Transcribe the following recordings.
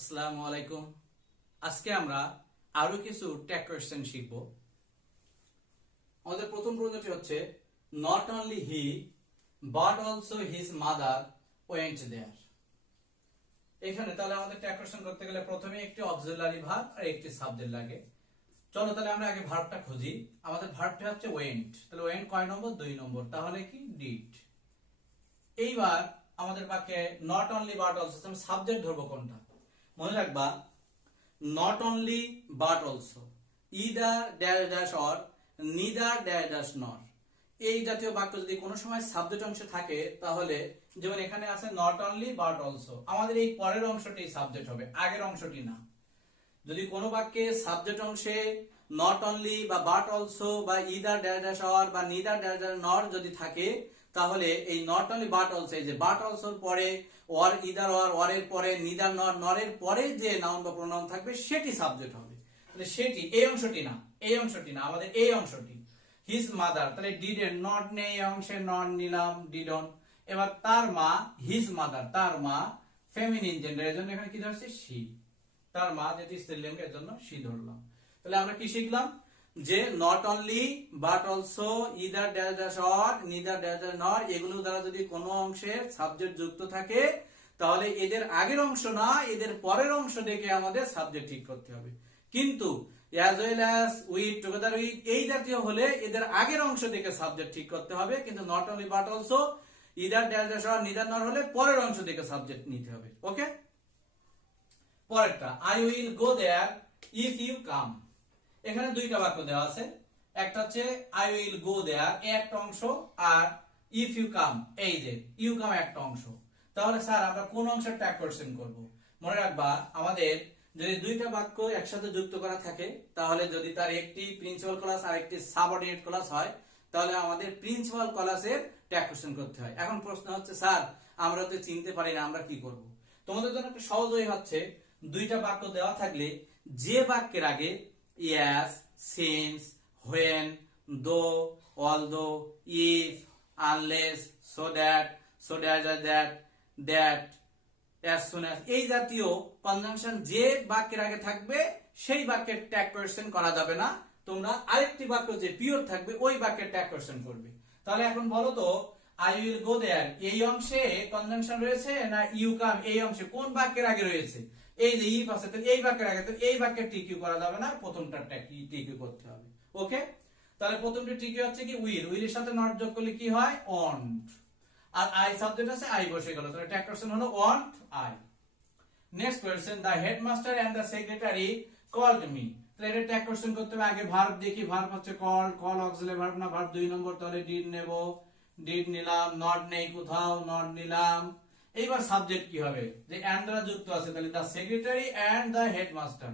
আসসালামু আলাইকুম। আজকে আমরা আরও কিছু কোয়েশ্চেন শিখব। আমাদের প্রথম প্রশ্নটি হচ্ছে not only he but also his mother went there এখানে তাহলে আমাদের কোয়েশ্চেন করতে গেলে প্রথমে একটি আর একটি সাবজেক্ট লাগে। চলো তাহলে আমরা আগে ভার্বটা খুঁজি। আমাদের ভার্বটা হচ্ছে ওয়েন্ট তাহলে ওয়েন্ট কয় নম্বর? দুই নম্বর। তাহলে কি? ডিড এইবার আমাদের বাক্যে not only but also subject ধরবো কোনটা? মনে রাখবা not only but also either dash dash or neither dash dash not এই জাতীয় বাক্য যদি কোনো সময় সাবজেক্ট অংশে থাকে, তাহলে যেমন এখানে আছে নট অনলি বাট অলসো আমাদের এই পরের অংশটি সাবজেক্ট হবে, আগের অংশটি না। যদি কোনো বাক্যে সাবজেক্ট অংশে নট অনলি বা বাট অলসো বা ইদার ড্যাশ ড্যাশ অর বা নিদার ড্যাশ ড্যাশ নট যদি থাকে তাহলে এই নট অনলি বাট অলসো এই যে বাট অলসোর পরে ওয়ার ইদার ওয়ার অরের পরে নিদার নর নরের পরে যে নাউন বা প্রোনাউন থাকবে, সেটি সাবজেক্ট হবে। তাহলে সেটি, এই অংশটি না, এই অংশটি না, আমাদের এই অংশটি। হিজ মাদার তাহলে ডিডেন নট নেই অংশে নট নিলাম ডিডন এবার তার মা হিজ মাদার তার মা ফেমিনিন জেন্ডার এর জন্য এখানে কি ধরছে? শি তার মা যেটি স্ত্রীলিঙ্গ এর জন্য শি ধরলাম। তাহলে আমরা কি শিখলাম? যে not only but also either dash dash or neither dash dash not এগুলো দ্বারা যদি কোনো অংশের সাবজেক্ট যুক্ত থাকে, তাহলে এদের আগের অংশ না, এদের পরের অংশ দেখে আমাদের সাবজেক্ট ঠিক করতে হবে। কিন্তু as well as with together with এই জাতীয় হলে এদের আগের অংশ দেখে সাবজেক্ট ঠিক করতে হবে, কিন্তু not only but also either dash dash or neither not হলে পরের অংশ দেখে সাবজেক্ট নিতে হবে। ওকে পরেরটা I will go there if you come এখানে দুইটা বাক্য দেওয়া আছে। একটা হচ্ছে আই উইল গো দেয়ার একটা অংশ, আর ইফ ইউ কাম এই যে ইউ কাম একটা অংশ। তাহলে স্যার, আমরা কোন অংশের ট্যাগ কোশ্চেন করব? মনে রাখবা, আমাদের যদি দুইটা বাক্য একসাথে যুক্ত করা থাকে, তাহলে যদি তার একটি প্রিন্সিপাল ক্লাস আর একটি সাবঅর্ডিনেট ক্লাস হয়, তাহলে আমাদের প্রিন্সিপাল ক্লাসের ট্যাগ কোশ্চেন করতে হয়। এখন প্রশ্ন হচ্ছে, স্যার, আমরা তো চিনতে পারি না, আমরা কি করব? তোমাদের জন্য একটা সহজ হচ্ছে, দুইটা বাক্য দেওয়া থাকলে যে বাক্যের আগে as since when though although if unless so that so that that that as soon as এই জাতীয় কনজাংশন যে বাক্যের আগে থাকবে, সেই বাক্যের ট্যাগ কোয়েশ্চেন করা যাবে না। তোমরা আরেকটি বাক্য যে পিওর থাকবে, ওই বাক্যের ট্যাগ কোয়েশ্চেন করবে। তাহলে এখন বলো তো আই উইল গো দেয়ার এই অংশে কনজাংশন রয়েছে না ইউ কাম এই অংশে কোন বাক্যের আগে রয়েছে? এই যে ইফ আছে তো এই বাক্যের আগে এই বাক্যের টিকিউ করা যাবে না? প্রথমটা টিকিউ করতে হবে। ওকে তাহলে প্রথমটি টিকিউ হচ্ছে কি উইল উইলের সাথে নট যোগ করলে কি হয়? অন আর আই সাবজেক্ট আছে আই বসে গেল। তাহলে ট্যাগ কোশ্চেন হলো won't I next question the headmaster and the secretary called me তাহলে এটা ট্যাগ কোশ্চেন করতে হবে। আগে ভার্ব দেখি। ভার্ব হচ্ছে কল কল অক্সিলারি ভার্ব না। ভার্ব দুই নম্বর তাহলে ডিড নেব। ডিড নিলাম নট নেই কোথাও নট নিলাম। এইবার সাবজেক্ট কি হবে? যে এন্ড দ্বারা যুক্ত আছে, তাহলে the secretary and the headmaster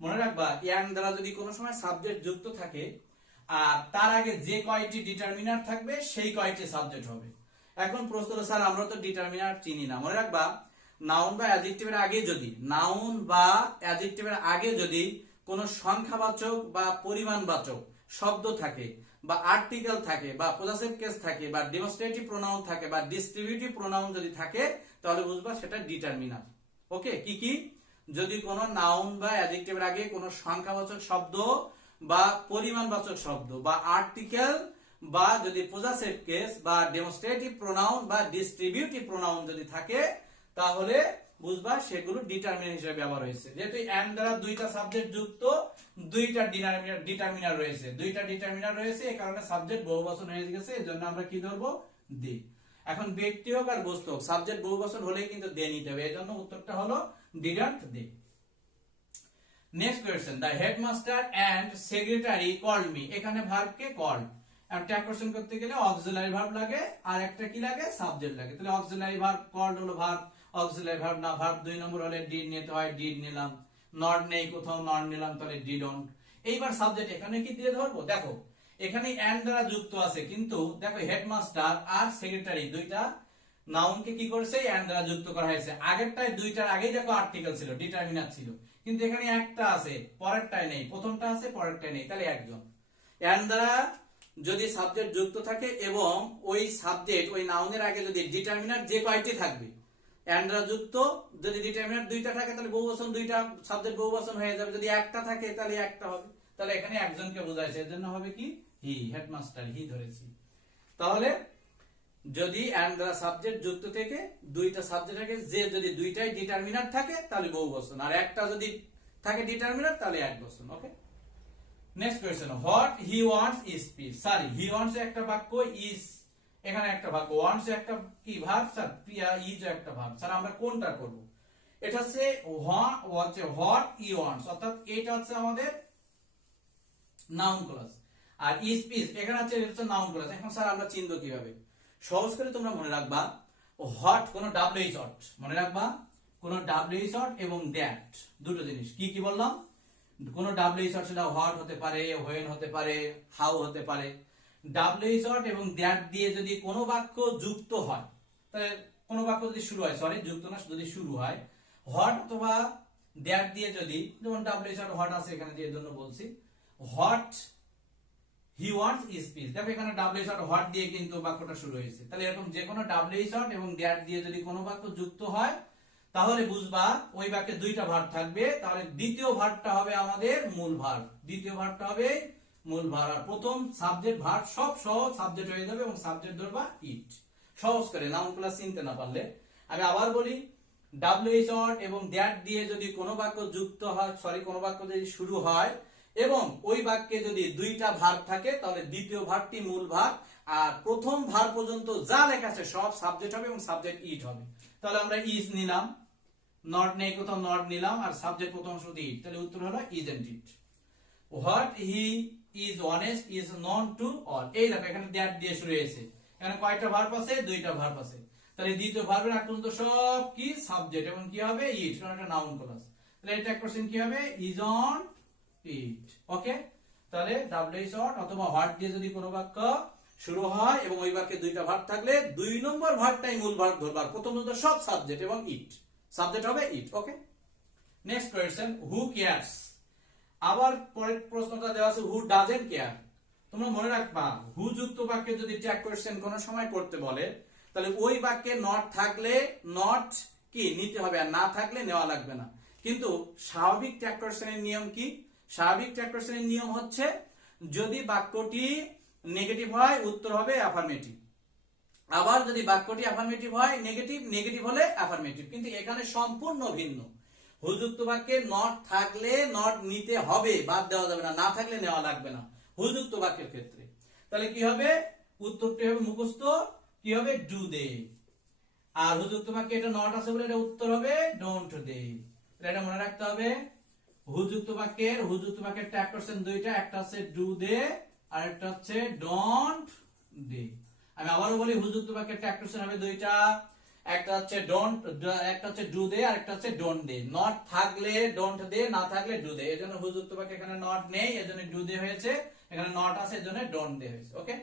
মনে রাখবা এন্ড দ্বারা যদি কোনো সময় সাবজেক্ট যুক্ত থাকে, আর তার আগে যে কয়টি ডিটারমিনার থাকবে, সেই কয়টি সাবজেক্ট হবে। এখন প্রশ্ন স্যার, আমরা তো ডিটারমিনার চিনি না। মনে রাখবা নাউন বা অ্যাডজেক্টিভের আগে যদি নাউন বা অ্যাডজেক্টিভের আগে যদি কোনো সংখ্যাবাচক বা পরিমাণবাচক শব্দ থাকে বা আর্টিকেল থাকে বা পজিটিভ কেস থাকে বা ডেমনস্ট্রেটিভ প্রোনাউন থাকে বা ডিস্ট্রিবিউটিভ প্রোনাউন যদি থাকে, তাহলে বুঝবা সেটা ডিটারমিনার ওকে কি কি? যদি কোনো নাউন বা অ্যাডজেক্টিভের আগে কোনো সংখ্যাবাচক শব্দ বা পরিমাণবাচক শব্দ বা আর্টিকেল বা যদি পজিটিভ কেস বা ডেমনস্ট্রেটিভ প্রোনাউন বা ডিস্ট্রিবিউটিভ প্রোনাউন যদি থাকে তাহলে বুঝবা সেগুলো ডিটারমিনার হিসেবে ব্যবহার হয়েছে। যেহেতু এন্ড দ্বারা দুইটা সাবজেক্ট যুক্ত, দুইটা ডিটারমিনার রয়েছে। দুইটা ডিটারমিনার রয়েছে, এই কারণে সাবজেক্ট বহু বছর হয়ে গেছে এই জন্য আমরা কি ধরবো? দি। এখন ব্যক্তি হোক আর বস্তু হোক সাবজেক্ট বহু বছর হলেই কিন্তু দে নিতে হবে। এই জন্য উত্তরটা হলো didn't they. Next question the headmaster and secretary called me এখানে ভার্বকে কল্ড একটা কোশ্চেন করতে গেলে অক্সিলারি ভার্ব লাগে, আর একটা কি লাগে? সাবজেক্ট লাগে। তাহলে অক্সিলারি ভার্ব কল্ড হলো ভার্ব অক্সিলারি ভার্ব না, ভার্ব দুই নম্বর হলে ডিড নিতে হয় ডিড নিলাম। নট নেই কোথাও, নট নিলাম, তাহলে ডিডন্ট এইবার সাবজেক্ট এখানে কি দিয়ে ধরবো? দেখো, এখানে এন্ড দ্বারা যুক্ত আছে, কিন্তু দেখো হেডমাস্টার আর সেক্রেটারি দুইটা নাউনকে কি করেছে? এন্ড দ্বারা যুক্ত করা হয়েছে। আগেরটায় দুইটার আগেই দেখো আর্টিকেল ছিল ডিটারমিনার ছিল। কিন্তু এখানে একটা আছে, পরেরটায় নেই। প্রথমটা আছে, পরেরটায় নেই, তাহলে একজন। এন্ড দ্বারা যদি সাবজেক্ট যুক্ত থাকে এবং ওই সাবজেক্ট ওই নাউনের আগে যদি ডিটারমিনার যে কয়টি থাকবে অ্যান্ড্রা যুক্ত, যদি ডিটারমিনার দুইটা থাকে, তাহলে বহুবচন দুইটা সাবজেক্ট বহুবচন হয়ে যাবে। যদি একটা থাকে, তাহলে একটা হবে। তাহলে এখানে একজনকে বোঝাইছে। এর জন্য হবে কি? হি হেডমাস্টার হি ধরেছি। তাহলে, যদি অ্যান্ড্রা সাবজেক্ট যুক্ত থেকে দুইটা সাবজেক্ট থাকে, যে যদি দুইটাই ডিটারমিনার থাকে, তাহলে বহু বচন। আর একটা যদি থাকে ডিটারমিনার তাহলে এক বচন। Okay next question what he wants is speech sorry he wants একটা বাক্য ইজ এখানে একটা বাক্য ওয়ান্টস একটা কি ভার্ব স্যার প্রিয়া ইজ একটা ভার্ব স্যার আমরা কোনটা করব? এটা হচ্ছে হচ্ছে হোয়াট ই ওয়ান্টস অর্থাৎ এটা হচ্ছে আমাদের নাউন ক্লাস আর ই স্পিচ এখানে হচ্ছে, এটা হচ্ছে নাউন ক্লাস এখন স্যার আমরা চিনব কীভাবে? সহজ করে তোমরা মনে রাখবা হোয়াট কোন ডাব্লিউ শর্ট মনে রাখবা, কোন ডাব্লিউ শর্ট এবং দ্যাট দুটো জিনিস। কি কি বললাম? কোন ডাব্লিউ শর্ট সেটা হোয়াট হতে পারে হোয়েন হতে পারে হাউ হতে পারে। ডাব্লিউ শর্ট এবং দ্যাট দিয়ে যদি কোনো বাক্য যুক্ত হয়, তাহলে কোনো বাক্য যদি শুরু হয় সরি যুক্ত না, যদি শুরু হয় হোয়াট অথবা দ্যাট দিয়ে যদি, যেমন ডাব্লিউ হোয়াট আছে এখানে যে জন্য বলছি what he wants is peace দেখো এখানে ডাব্লিউ শর্ট হোয়াট দিয়ে কিন্তু বাক্যটা শুরু হয়েছে। তাহলে এরকম যে কোনো ডাব্লিউ শর্ট এবং দ্যাট দিয়ে যদি কোনো বাক্য যুক্ত হয়, তাহলে বুঝবা ওই বাক্যে দুইটা ভার্ব থাকবে। তাহলে দ্বিতীয় ভার্বটা হবে আমাদের মূল ভার্ব। দ্বিতীয় ভার্বটা হবে মূল ভার্ব আর প্রথম সাবজেক্ট ভার্ব সব সহজ সাবজেক্ট হয়ে যাবে এবং সাবজেক্ট ধরবা ইট সহজ করে, নাউন ক্লাস চিনতে না পারলে। আমি আবার বলি ডাব্লিউ শর্ট এবং দ্যাট দিয়ে যদি কোনো বাক্য যুক্ত হয় সরি কোনো বাক্য যদি শুরু হয়, এবং ওই বাক্যে যদি দুইটা ভার্ব থাকে, তাহলে দ্বিতীয় ভার্বটি মূল ভার্ব আর প্রথম ভার্ব পর্যন্ত যা লেখা আছে সব সাবজেক্ট হবে এবং সাবজেক্ট ইট হবে। তাহলে আমরা ইজ নিলাম। নট নেই, কোথাও নট নিলাম, আর সাবজেক্ট প্রথম শুধু ইট তাহলে উত্তর হলো isn't it what he is honest is known to all এই দেখো, এখানে দ্যাট দিয়ে শুরু হয়েছে। এখানে কয়টা ভার্ব আছে? দুইটা ভার্ব আছে। তাহলে দ্বিতীয় ভার্বের আগ পর্যন্ত সব কি? সাবজেক্ট এবং কি হবে? ইট কারণ এটা নাউন ক্লাস তাহলে এটা কোশ্চেন কি হবে? ইজ অন ইট ওকে তাহলে ডাব্লিউ শর্ট অথবা হোয়াট দিয়ে যদি কোনো বাক্য শুরু হয় এবং ওই বাক্যে দুইটা ভার্ব থাকলে দুই নম্বর ভার্বটাই মূল ভার্ব ধরবার। প্রথম তো সব সাবজেক্ট এবং ইট সাবজেক্ট হবে it okay next question who cares আবার পরের প্রশ্নটা দেওয়া আছে হু ডাজেন্ট কেয়ার তোমরা মনে রাখবা হু যুক্ত বাক্যে যদি ট্যাগ কোয়েশ্চেন কোনো সময় করতে বলে, তাহলে ওই বাক্যে নট থাকলে নট কি? নিতে হবে, আর না থাকলে নেওয়া লাগবে না। কিন্তু স্বাভাবিক ট্যাগ কোয়েশ্চেনের নিয়ম কি? স্বাভাবিক ট্যাগ কোয়েশ্চেনের নিয়ম হচ্ছে, যদি বাক্যটি নেগেটিভ হয়, উত্তর হবে অ্যাফার্মেটিভ আবার যদি বাক্যটি অ্যাফার্মেটিভ হয় নেগেটিভ নেগেটিভ হলে অ্যাফার্মেটিভ কিন্তু এখানে সম্পূর্ণ ভিন্ন। হুযুক্ত বাক্যে নট থাকলে নট নিতে হবে, বাদ দেওয়া যাবে না না থাকলে নেওয়া লাগবে না হুযুক্ত বাক্যের ক্ষেত্রে। তাহলে কি হবে? উত্তরটি হবে মুখস্থ, কি হবে? ডু দে আর হুযুক্ত বাক্যে এটা নট আছে বলে এটা উত্তর হবে ডোন্ট দে এটা মনে রাখতে হবে হুযুক্ত বাক্যের হুযুক্ত বাক্যের ট্যাগ দুইটা, একটা হচ্ছে ডু দে আর একটা হচ্ছে ডোন্ট দে আমি আবারও বলি হুযুক্ত বাক্যের ট্যাগ হবে দুইটা একটা হচ্ছে ডোন্ট একটা হচ্ছে ডু দে আর একটা হচ্ছে ডোন্ট দে। নট থাকলে ডোন্ট দে, না থাকলে ডু দে। এজন্য হুযুক্ত বাক্য এখানে নট নেই, এজন্য ডু দে হয়েছে। এখানে নট আছে, এজন্য ডোন্ট দে হয়েছে okay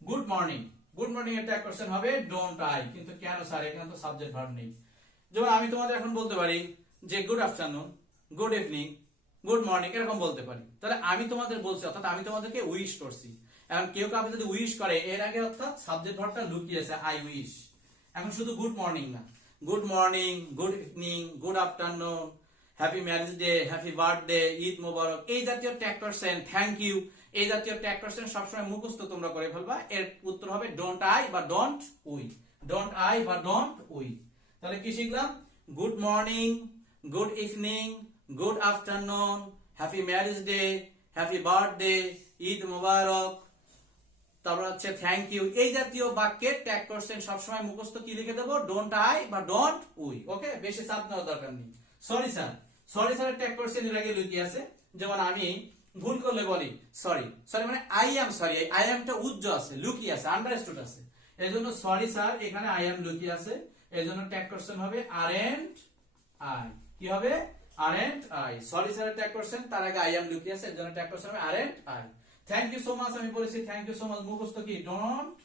good morning good morning tag question হবে ডোন্ট আই কিন্তু কেন স্যার এখানে তো সাবজেক্ট ভার্ব নেই। যেমন আমি তোমাদের এখন বলতে পারি যে good afternoon good evening good morning এরকম বলতে পারি। তাহলে আমি তোমাদের বলছি, অর্থাৎ আমি তোমাদেরকে উইশ করছি। এখন কেউ কাউকে যদি উইশ করে, এর আগে অর্থাৎ সাবজেক্ট ভার্বটা লুকিয়েছে আই উইশ এখন শুধু গুড মর্নিং না। Good morning good evening good afternoon happy marriage day happy birthday Eid Mubarak, এই জাতীয় ট্যাগ করছেন থ্যাংক ইউ এই জাতীয় ট্যাগ করছেন সবসময় মুখস্থ তোমরা করে ফেলবা। এর উত্তর হবে ডোন্ট আই বা ডোন্ট উই ডোন্ট আই বা ডোন্ট উই তাহলে কি শিখলাম? Good morning good evening good afternoon happy marriage day happy birthday Eid Mubarak তারপর হচ্ছে থ্যাংক ইউ এই জাতীয় বাক্যের ট্যাগ করছেন সবসময় মুখস্থ কি লিখে দেবো? ডোন্ট আই বা ডোন্ট উই ওকে বেশি চাপ নেওয়ার দরকার নেই। সরি স্যার সরি স্যারের ট্যাগ করছেন, এর আগে লুকিয়ে আছে। যেমন আমি ভুল করলে বলি সরি সরি মানে আই এম সরি আই এমটা উজ্জ আছে, লুকিয়ে আছে আন্ডারস্টুড আছে। এই জন্য সরি স্যার এখানে আই এম লুকিয়ে আছে। এই জন্য ট্যাগ করছেন হবে আর এন্ড আই কি হবে? আর and I sorry sir tag করছেন, তার আগে আই এম লুকিয়ে আছে, এর জন্য ট্যাগ করছেন হবে আর and I thank you so much আমি বলেছি থ্যাংক ইউ সো মাচ মুখস্থ কি? Don't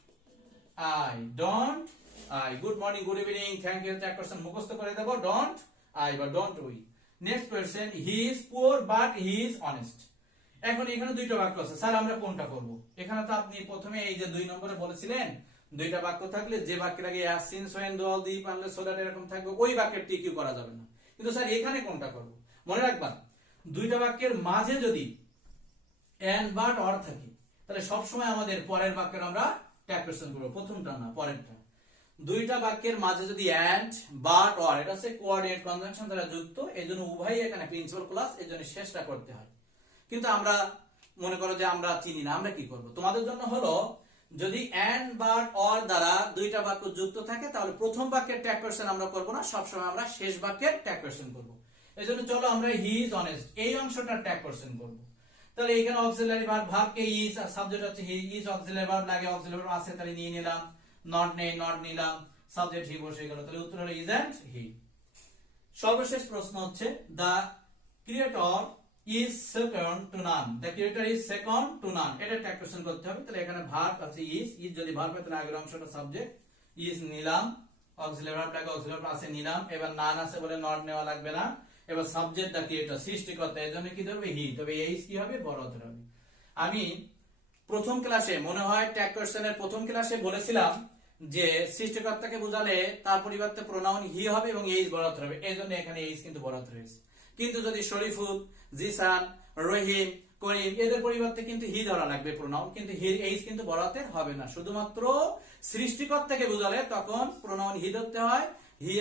I don't I good morning good evening thank you tag করছেন মুখস্থ করে দেবো ডোন্ট আই বা don't we next question he is poor but he is honest এখন এখানে দুইটা বাক্য আছে। স্যার, আমরা কোনটা করব? এখানে তো আপনি প্রথমে এই যে দুই নম্বরে বলেছিলেন, দুইটা বাক্য থাকলে যে বাক্যের আগে সিন্স ওয়েন দোয়াল দি পারলে সোলার এরকম থাকবে, ওই বাক্যের টিকিউ করা যাবে না। কিন্তু স্যার, এখানে কোনটা করব? মনে রাখবা, দুইটা বাক্যের মাঝে যদি এন্ড বাট অর থাকে। তাহলে সবসময় আমাদের পরের বাক্যের আমরা ট্যাগ কোশ্চেন করব। প্রথমটা না, পরেরটা। দুইটা বাক্যের মাঝে যদি এন্ড বাট অর এটা হচ্ছে কোঅর্ডিনেট কনজাংশন দ্বারা যুক্ত এই জন্য উভয়ই এখানে প্রিন্সিপাল ক্লাস এই জন্য শেষটা করতে হয়। কিন্তু আমরা মনে করো যে আমরা চিনি না, আমরা কি করব? তোমাদের জন্য হলো, যদি এন্ড বাট অর দ্বারা দুইটা বাক্য যুক্ত থাকে, তাহলে প্রথম বাক্যের ট্যাগ কোশ্চেন আমরা করব না, সবসময় আমরা শেষ বাক্যের ট্যাগ কোশ্চেন করব। এই জন্য চলো আমরা হি ইজ অনেস্ট এই অংশটা ট্যাগ কোশ্চেন করব। তাহলে এখানে অক্সিলারি ভার্ব ভাবকে ইজ আর সাবজেক্ট হচ্ছে হি ইজ অক্সিলারি ভার্ব লাগে অক্সিলারি আছে, তাহলে নিয়ে নিলাম। নট নেই নট নিলাম সাবজেক্ট হি বসে গেল, তাহলে উত্তর হলো ইজ এন্ড হি সর্বশেষ প্রশ্ন হচ্ছে the creator is second to none the creator is second to none এটা ট্যাগ কোশ্চেন করতে হবে, তাহলে এখানে ভার্ব আছে ইজ ইজ যদি ভার্ব হয়, তাহলে আগের অংশটা সাবজেক্ট ইজ নিলাম অক্সিলারি ভার্ব লাগে অক্সিলারি ভার্ব আছে, নিলাম। এবার নান আছে বলে নট নেওয়া লাগবে না। এবার সাবজেক্ট দা ক্রিয়েটর সৃষ্টিকর্তা এর জন্য কি ধরবে? হি তবে এই কি হবে? বড় হবে। আমি প্রথম ক্লাসে মনে হয় ট্যাগ কোশ্চেনের প্রথম ক্লাসে বলেছিলাম যে সৃষ্টিকর্তাকে বোঝালে তার পরিবর্তে প্রোনাউন হি হবে এবং এইজ বরাত হবে। এই জন্য এখানে এইজ কিন্তু বরাত রয়েছে কিন্তু যদি শরীফুল, জিসান, রহিম, করিম, এদের পরিবর্তে কিন্তু হি ধরা লাগবে প্রোনাউন কিন্তু হির এইজ কিন্তু বরাতের হবে না। শুধুমাত্র সৃষ্টিকর্তাকে বোঝালে তখন প্রোনাউন হি ধরতে হয় হি